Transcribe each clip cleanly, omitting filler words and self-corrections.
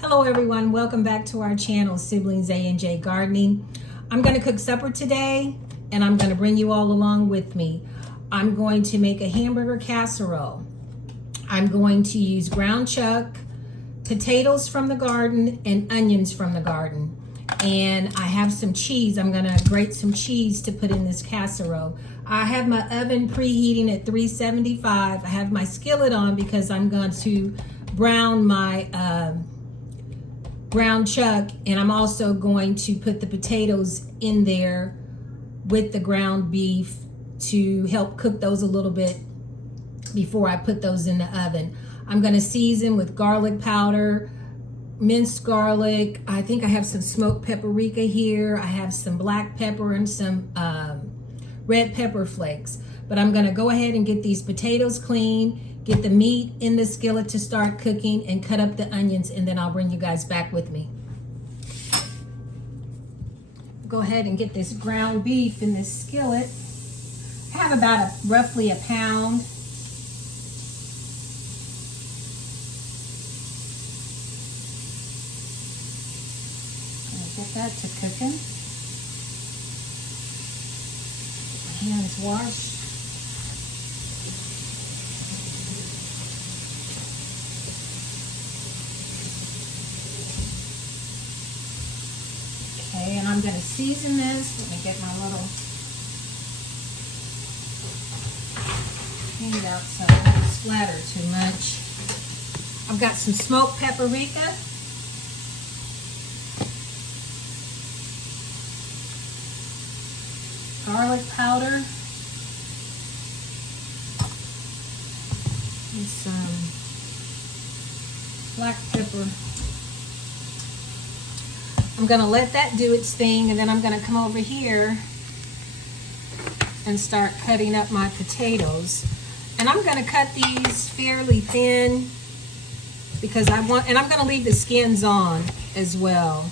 Hello everyone, welcome back to our channel, Siblings A&J Gardening. I'm going to cook supper today and I'm going to bring you all along with me. I'm going to make a hamburger casserole. I'm going to use ground chuck, potatoes from the garden, and onions from the garden. And I have some cheese. I'm going to grate some cheese to put in this casserole. I have my oven preheating at 375. I have my skillet on because I'm going to brown my ground chuck, and I'm also going to put the potatoes in there with the ground beef to help cook those a little bit before I put those in the oven. I'm going to season with garlic powder, minced garlic. I think I have some smoked paprika here. I have some black pepper and some red pepper flakes. But I'm going to go ahead and get these potatoes clean, get the meat in the skillet to start cooking, and cut up the onions, and then I'll bring you guys back with me. Go ahead and get this ground beef in this skillet. I have about roughly a pound. Get that to cooking. Get my hands washed. Okay, and I'm going to season this. Let me get my little hand out so it doesn't splatter too much. I've got some smoked paprika. Garlic powder, and some black pepper. I'm going to let that do its thing, and then I'm going to come over here and start cutting up my potatoes. And I'm going to cut these fairly thin because and I'm going to leave the skins on as well.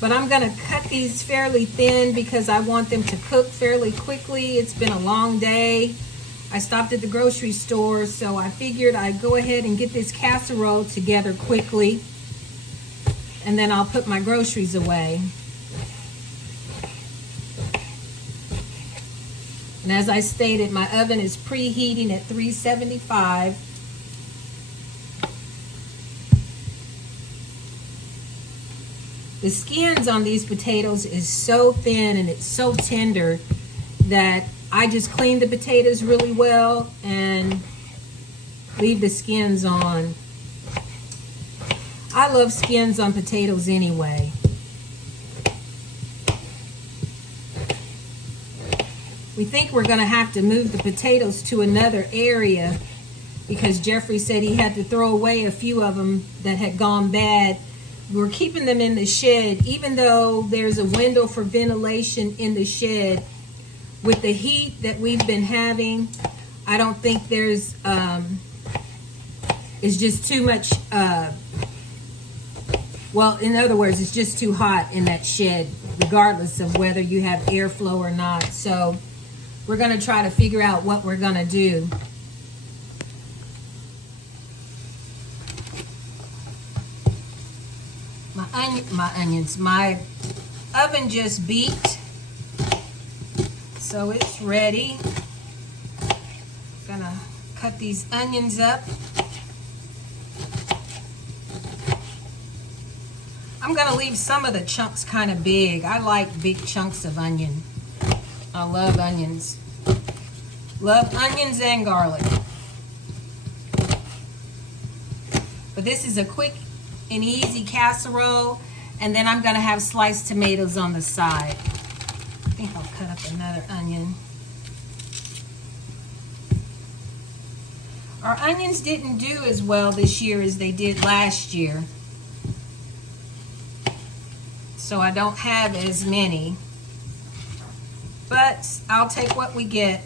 But I'm going to cut these fairly thin because I want them to cook fairly quickly. It's been a long day. I stopped at the grocery store, so I figured I'd go ahead and get this casserole together quickly, and then I'll put my groceries away. And as I stated, my oven is preheating at 375. The skins on these potatoes is so thin and it's so tender that I just clean the potatoes really well and leave the skins on. I love skins on potatoes anyway. We think we're going to have to move the potatoes to another area because Jeffrey said he had to throw away a few of them that had gone bad. We're keeping them in the shed, even though there's a window for ventilation in the shed. With the heat that we've been having, I don't think there's, it's just too much, well, in other words, it's just too hot in that shed, regardless of whether you have airflow or not. So we're going to try to figure out what we're going to do. My oven just beeped, so it's ready. Gonna cut these onions up. I'm gonna leave some of the chunks kind of big. I like big chunks of onion. I love onions. Love onions and garlic. But this is a quick and easy casserole, and then I'm going to have sliced tomatoes on the side. I think I'll cut up another onion. Our onions didn't do as well this year as they did last year, so I don't have as many, but I'll take what we get.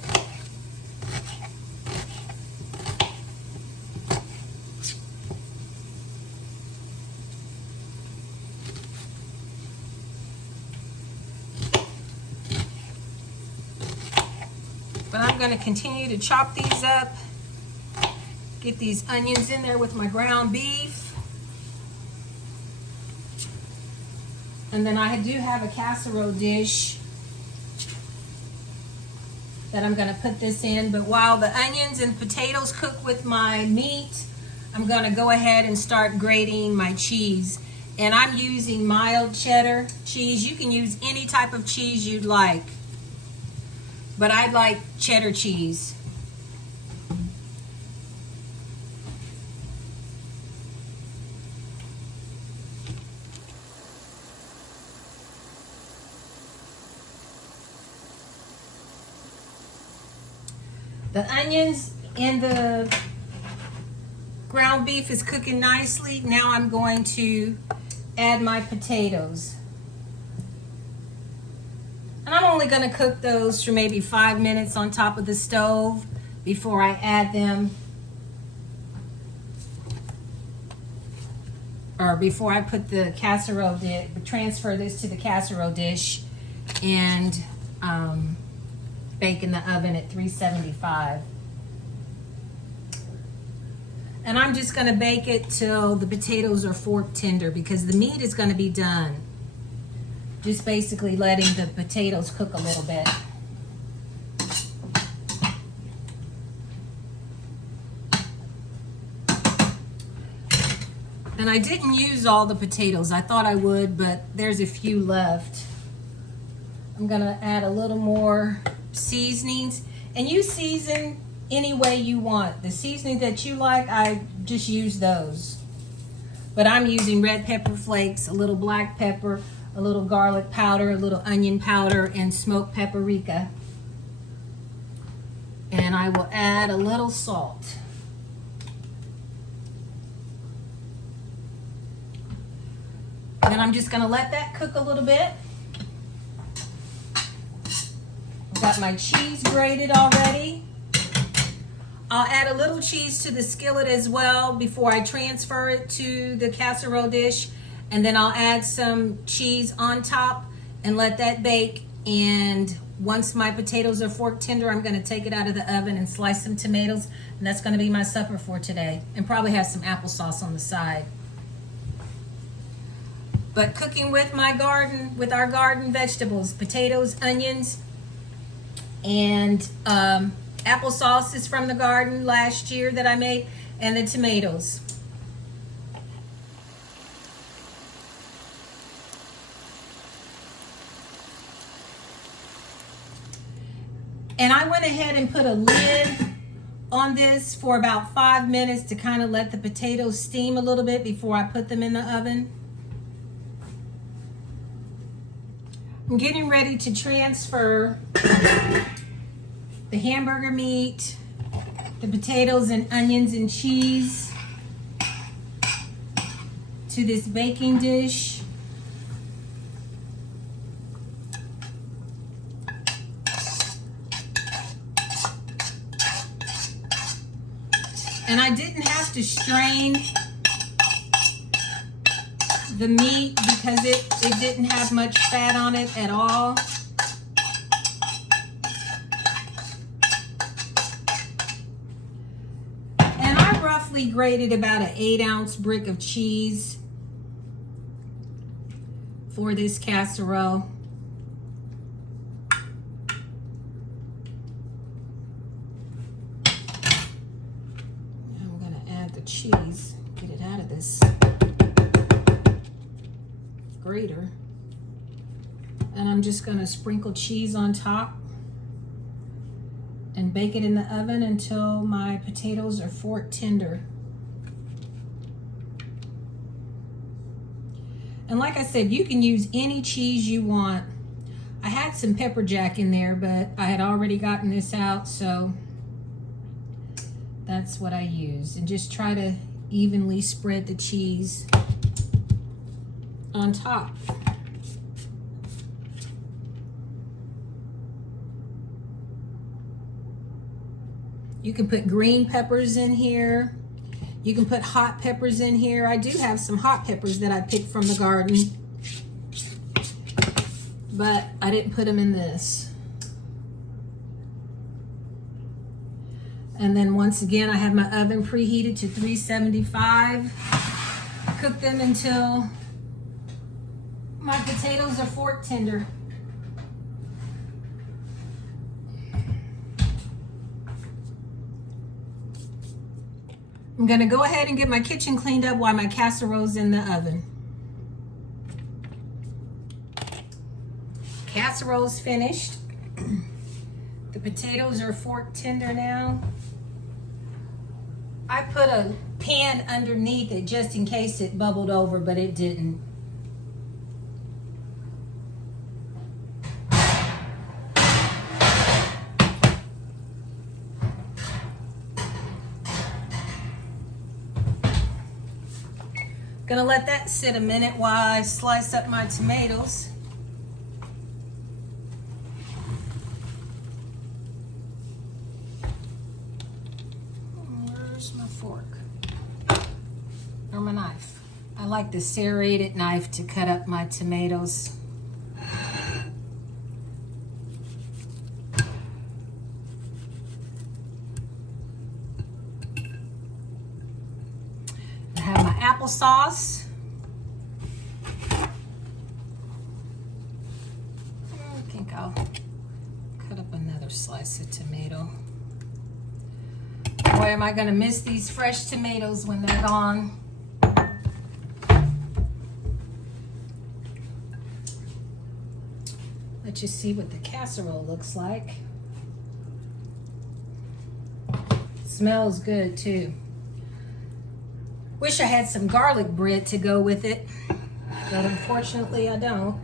But I'm going to continue to chop these up Get these onions in there with my ground beef. And then I do have a casserole dish that I'm gonna put this in. But while the onions and potatoes cook with my meat, I'm gonna go ahead and start grating my cheese. And I'm using mild cheddar cheese. You can use any type of cheese you'd like, but I like cheddar cheese. The onions and the ground beef is cooking nicely. Now I'm going to add my potatoes. And I'm only going to cook those for maybe 5 minutes on top of the stove before I add them, or before I put the casserole dish, transfer this to the casserole dish and bake in the oven at 375. And I'm just going to bake it till the potatoes are fork tender, because the meat is going to be done. Just basically letting the potatoes cook a little bit. And I didn't use all the potatoes. I thought I would, but there's a few left. I'm going to add a little more seasonings. And you season any way you want. The seasoning that you like, I just use those. But I'm using red pepper flakes, a little black pepper, a little garlic powder, a little onion powder, and smoked paprika. And I will add a little salt. And I'm just gonna let that cook a little bit. I've got my cheese grated already. I'll add a little cheese to the skillet as well before I transfer it to the casserole dish. And then I'll add some cheese on top and let that bake. And once my potatoes are fork tender, I'm gonna take it out of the oven and slice some tomatoes. And that's gonna be my supper for today. And probably have some applesauce on the side. But cooking with my garden, with our garden vegetables, potatoes, onions, and applesauce is from the garden last year that I made, and the tomatoes. And I went ahead and put a lid on this for about 5 minutes to kind of let the potatoes steam a little bit before I put them in the oven. I'm getting ready to transfer the hamburger meat, the potatoes and onions and cheese to this baking dish. And I didn't have to strain the meat because it didn't have much fat on it at all. And I roughly grated about an 8-ounce brick of cheese for this casserole. I'm gonna add the cheese, get it out of this grater. And I'm just going to sprinkle cheese on top and bake it in the oven until my potatoes are fork tender. And like I said, you can use any cheese you want. I had some pepper jack in there, but I had already gotten this out, so that's what I used. And just try to evenly spread the cheese on top. You can put green peppers in here. You can put hot peppers in here. I do have some hot peppers that I picked from the garden, but I didn't put them in this. And then once again, I have my oven preheated to 375. Cook them until my potatoes are fork tender. I'm gonna go ahead and get my kitchen cleaned up while my casserole's in the oven. Casserole's finished. The potatoes are fork tender now. I put a pan underneath it just in case it bubbled over, but it didn't. Gonna let that sit a minute while I slice up my tomatoes. Where's my fork? Or my knife? I like the serrated knife to cut up my tomatoes. I have my applesauce. I think I'll cut up another slice of tomato. Boy, am I gonna miss these fresh tomatoes when they're gone. Let's just see what the casserole looks like. Smells good too. Wish I had some garlic bread to go with it, but unfortunately I don't.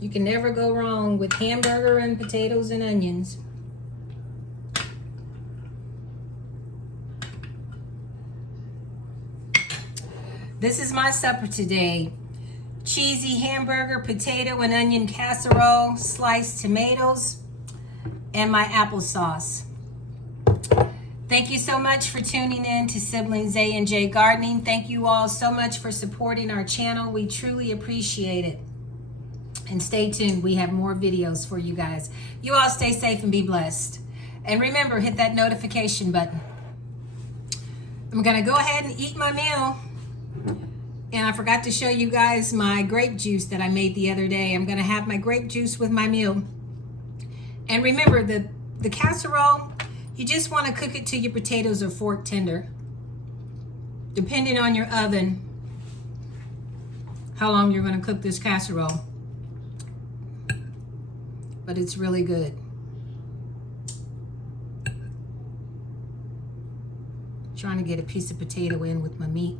You can never go wrong with hamburger and potatoes and onions. This is my supper today. Cheesy hamburger, potato and onion casserole, sliced tomatoes, and my applesauce. Thank you so much for tuning in to Siblings A&J Gardening. Thank you all so much for supporting our channel. We truly appreciate it. And stay tuned. We have more videos for you guys. You all stay safe and be blessed. And remember, hit that notification button. I'm going to go ahead and eat my meal. And I forgot to show you guys my grape juice that I made the other day. I'm going to have my grape juice with my meal. And remember, the casserole, you just want to cook it till your potatoes are fork tender. Depending on your oven, how long you're going to cook this casserole. But it's really good. Trying to get a piece of potato in with my meat.